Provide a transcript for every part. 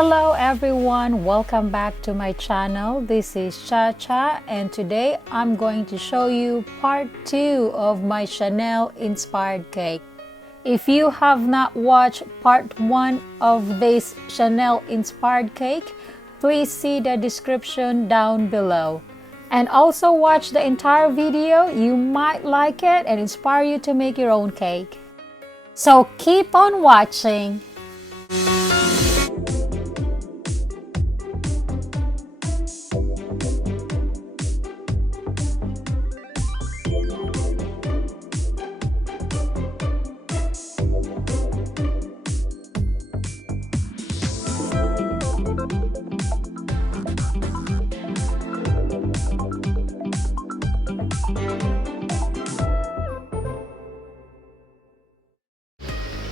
Hello everyone, welcome back to my channel. This is Cha and today I'm going to show you part 2 of my Chanel inspired cake. If you have not watched part 1 of this Chanel inspired cake, please see the description down below. And also watch the entire video, you might like it and inspire you to make your own cake. So keep on watching.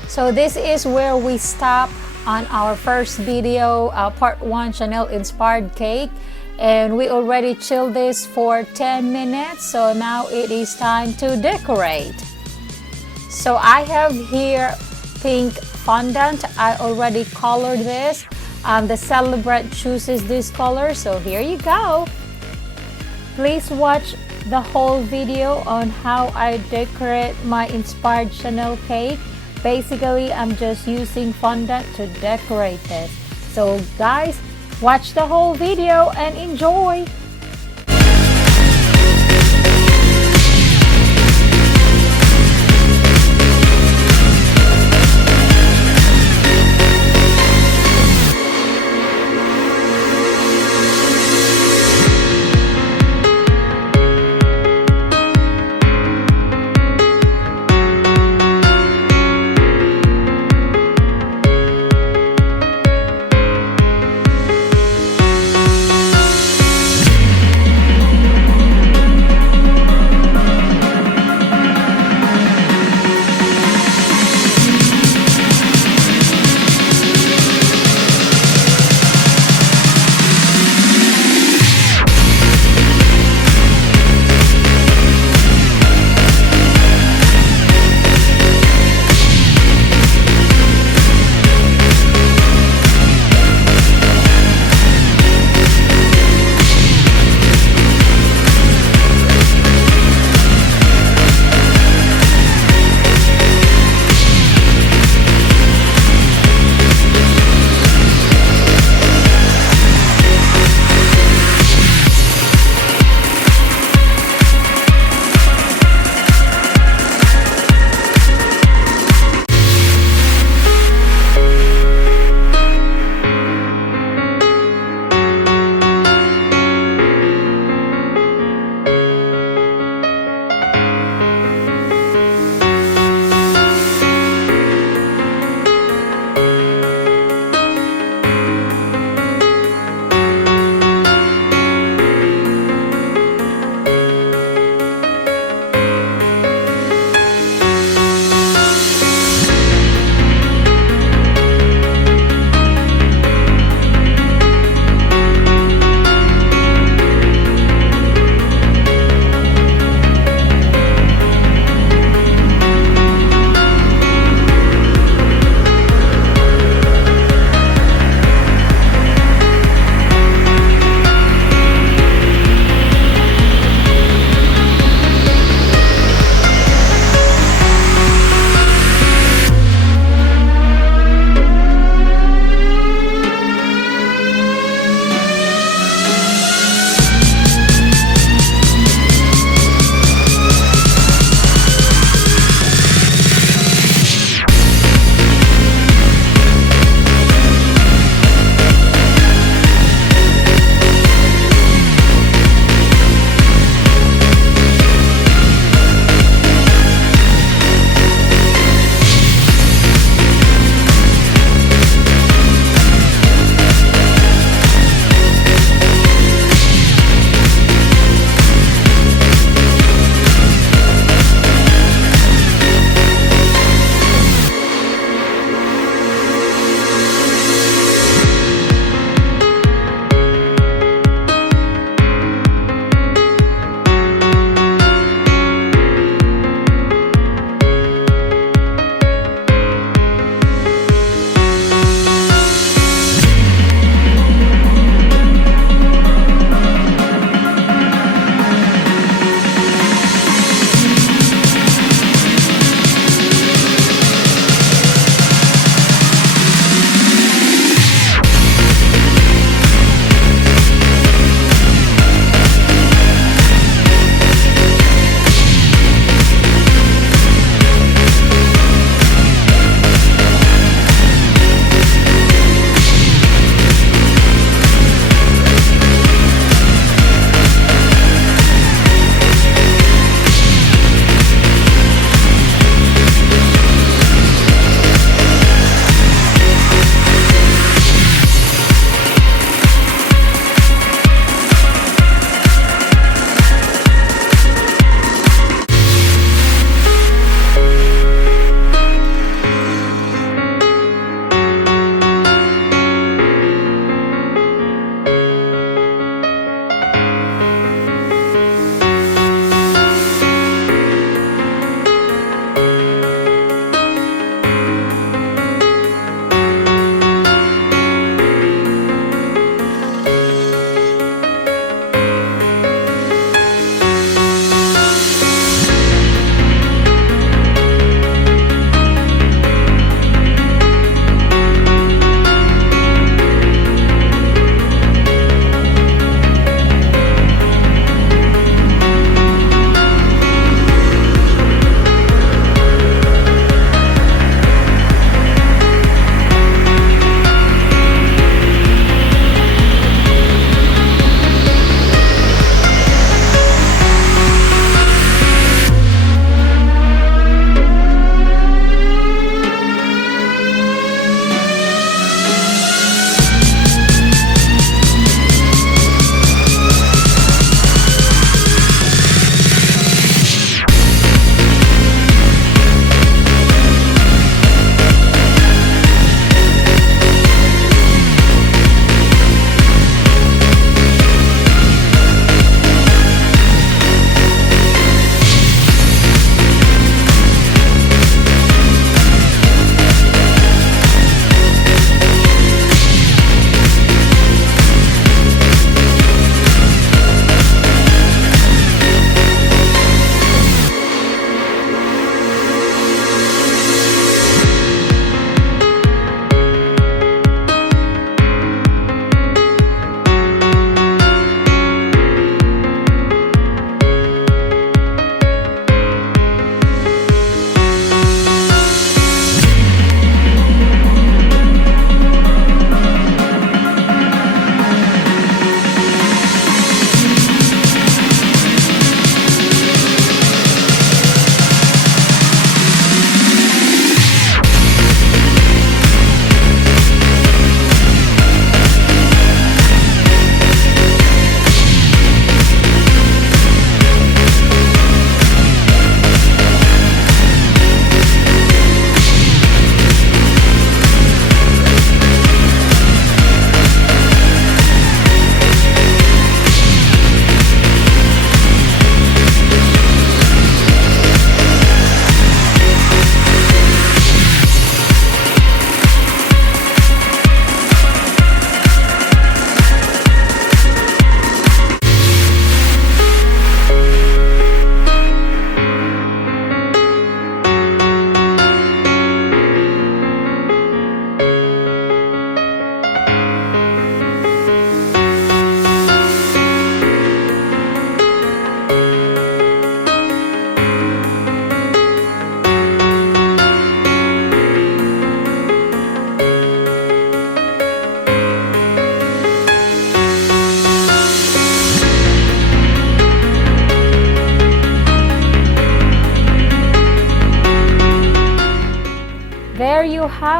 So this is where we stop on our first video, part 1 Chanel inspired cake, and we already chilled this for 10 minutes, so now it is time to decorate. So I have here pink fondant. I already colored this. The celebrant chooses this color, so here you go. Please watch the whole video on how I decorate my inspired Chanel cake. Basically, I'm just using fondant to decorate this. So guys, watch the whole video and enjoy!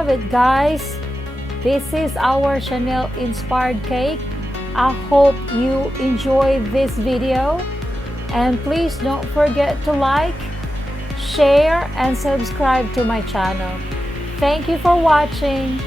have it, guys. This is our Chanel inspired cake. I hope you enjoy this video, and please don't forget to like, share, and subscribe to my channel. Thank you for watching.